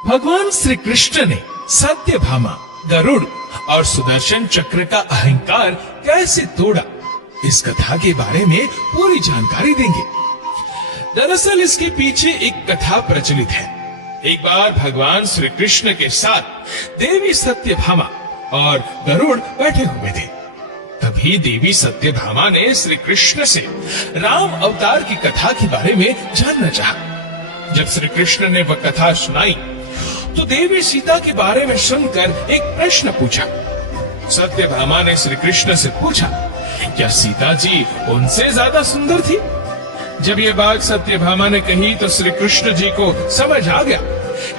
भगवान श्री कृष्ण ने सत्यभामा, गरुड़ और सुदर्शन चक्र का अहंकार कैसे तोड़ा, इस कथा के बारे में पूरी जानकारी देंगे। दरअसल इसके पीछे एक कथा प्रचलित है। एक बार भगवान श्री कृष्ण के साथ देवी सत्यभामा और गरुड़ बैठे हुए थे। तभी देवी सत्यभामा ने श्री कृष्ण से राम अवतार की कथा के बारे में जानना चाहा। जब श्री कृष्ण ने वह कथा सुनाई तो देवी सीता के बारे में सुनकर एक प्रश्न पूछा। सत्यभामा ने श्री कृष्ण से पूछा, क्या सीता जी उनसे ज्यादा सुंदर थी? जब ये बात सत्यभामा ने कही तो श्री कृष्ण जी को समझ आ गया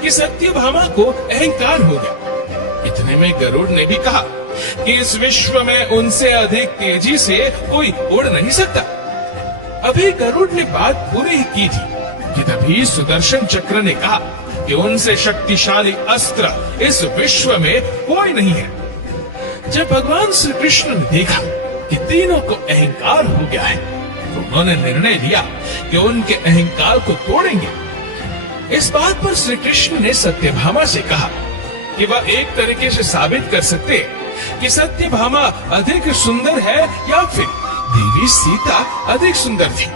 कि सत्यभामा को अहंकार हो गया। इतने में गरुड़ ने भी कहा कि इस विश्व में उनसे अधिक तेजी से कोई उड़ नहीं सकता। अभी गरुड़ ने बात पूरी ही की थी कि तभी सुदर्शन चक्र ने कहा कि उनसे शक्तिशाली अस्त्र इस विश्व में कोई नहीं है। जब भगवान श्री कृष्ण ने देखा कि तीनों को अहंकार हो गया है तो उन्होंने निर्णय लिया कि उनके अहंकार को तोड़ेंगे। इस बात पर श्री कृष्ण ने सत्यभामा से कहा कि वह एक तरीके से साबित कर सकते कि सत्यभामा अधिक सुंदर है या फिर देवी सीता अधिक सुंदर थी,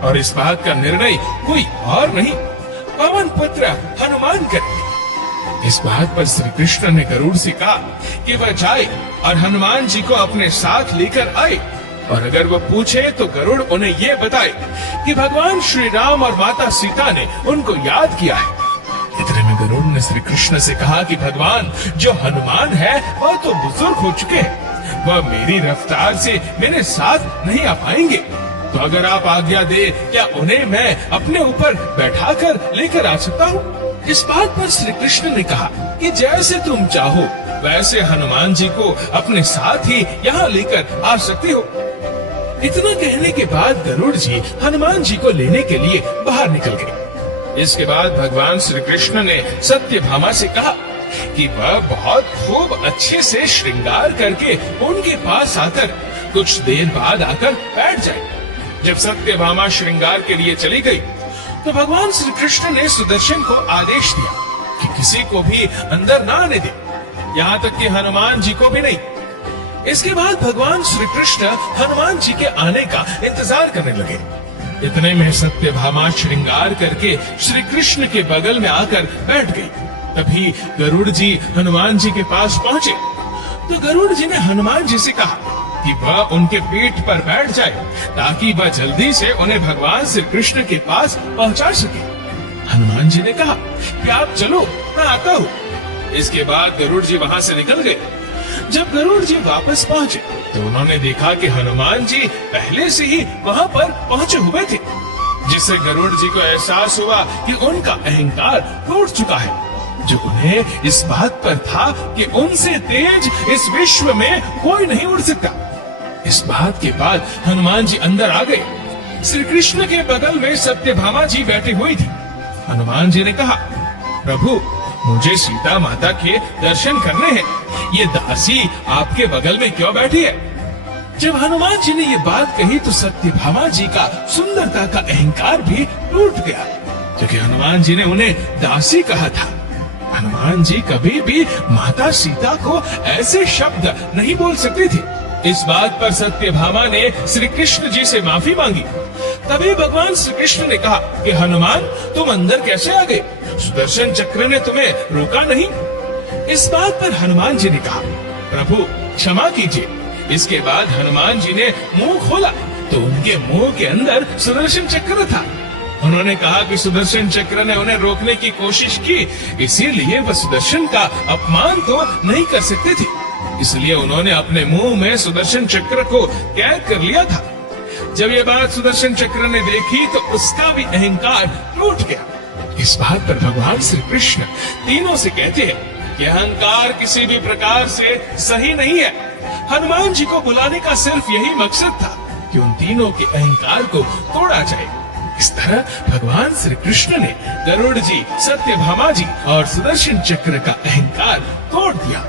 और इस बात का निर्णय कोई और नहीं पवन पुत्र हनुमान करेंगे। इस बात पर श्री कृष्ण ने गरुड़ से कहा कि वह जाए और हनुमान जी को अपने साथ लेकर आए, और अगर वह पूछे तो गरुड़ उन्हें ये बताए कि भगवान श्री राम और माता सीता ने उनको याद किया है। इतने में गरुड़ ने श्री कृष्ण से कहा कि भगवान जो हनुमान है वह तो बुजुर्ग हो चुके हैं, वह मेरी रफ्तार से मेरे साथ नहीं आ पाएंगे। तो अगर आप आज्ञा दे, क्या उन्हें मैं अपने ऊपर बैठाकर लेकर आ सकता हूँ? इस बात पर श्री कृष्ण ने कहा कि जैसे तुम चाहो वैसे हनुमान जी को अपने साथ ही यहाँ लेकर आ सकते हो। इतना कहने के बाद गरुड़ जी हनुमान जी को लेने के लिए बाहर निकल गए। इसके बाद भगवान श्री कृष्ण ने सत्यभामा से कहा कि वह बहुत खूब अच्छे से श्रृंगार करके उनके पास आकर कुछ देर बाद आकर बैठ जाए। जब सत्यभामा श्रृंगार के लिए चली गई तो भगवान श्री कृष्ण ने सुदर्शन को आदेश दिया कि किसी को भी अंदर ना आने दे, यहाँ तक कि हनुमान जी को भी नहीं। इसके बाद भगवान श्री कृष्ण हनुमान जी के आने का इंतजार करने लगे। इतने में सत्यभामा श्रृंगार करके श्री कृष्ण के बगल में आकर बैठ गई। तभी गरुड़ जी हनुमान जी के पास पहुँचे तो गरुड़ जी ने हनुमान जी से कहा कि वह उनके पीठ पर बैठ जाए ताकि वह जल्दी से उन्हें भगवान श्री कृष्ण के पास पहुंचा सके। हनुमान जी ने कहा कि आप चलो, मैं आता हूँ। इसके बाद गरुड़ जी वहाँ से निकल गए। जब गरुड़ जी वापस पहुँचे तो उन्होंने देखा कि हनुमान जी पहले से ही वहाँ पर पहुँचे हुए थे, जिससे गरुड़ जी को एहसास हुआ कि उनका अहंकार टूट चुका है, जो उन्हें इस बात पर था कि उनसे तेज इस विश्व में कोई नहीं उड़ सकता। इस बात के बाद हनुमान जी अंदर आ गए। श्री कृष्ण के बगल में सत्यभामा जी बैठी हुई थी। हनुमान जी ने कहा, प्रभु मुझे सीता माता के दर्शन करने हैं, ये दासी आपके बगल में क्यों बैठी है? जब हनुमान जी ने ये बात कही तो सत्यभामा जी का सुंदरता का अहंकार भी टूट गया, क्योंकि हनुमान जी ने उन्हें दासी कहा था। हनुमान जी कभी भी माता सीता को ऐसे शब्द नहीं बोल सकती थी। इस बात पर सत्यभामा ने श्री कृष्ण जी से माफी मांगी। तभी भगवान श्री कृष्ण ने कहा कि हनुमान तुम अंदर कैसे आ गए? सुदर्शन चक्र ने तुम्हें रोका नहीं। इस बात पर हनुमान जी ने कहा, प्रभु क्षमा कीजिए। इसके बाद हनुमान जी ने मुंह खोला तो उनके मुंह के अंदर सुदर्शन चक्र था। उन्होंने कहा कि सुदर्शन चक्र ने उन्हें रोकने की कोशिश की, इसीलिए वह सुदर्शन का अपमान तो नहीं कर सकते थे, इसलिए उन्होंने अपने मुंह में सुदर्शन चक्र को कैद कर लिया था। जब ये बात सुदर्शन चक्र ने देखी तो उसका भी अहंकार टूट गया। इस बात पर भगवान श्री कृष्ण तीनों से कहते हैं कि अहंकार किसी भी प्रकार से सही नहीं है। हनुमान जी को बुलाने का सिर्फ यही मकसद था कि उन तीनों के अहंकार को तोड़ा जाए। इस तरह भगवान श्री कृष्ण ने गरुड़ जी, सत्यभामा जी और सुदर्शन चक्र का अहंकार तोड़ दिया।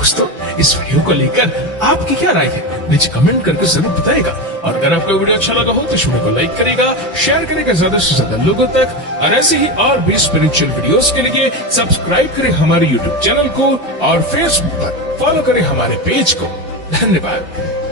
दोस्तों, इस वीडियो को लेकर आपकी क्या राय है, नीचे कमेंट करके जरूर बताएगा। और अगर आपको वीडियो अच्छा लगा हो तो इस वीडियो को लाइक करेगा, शेयर करेगा ज्यादा से ज्यादा लोगों तक, और ऐसे ही और भी स्पिरिचुअल वीडियोस के लिए सब्सक्राइब करें हमारे यूट्यूब चैनल को और फेसबुक पर फॉलो करें हमारे पेज को। धन्यवाद।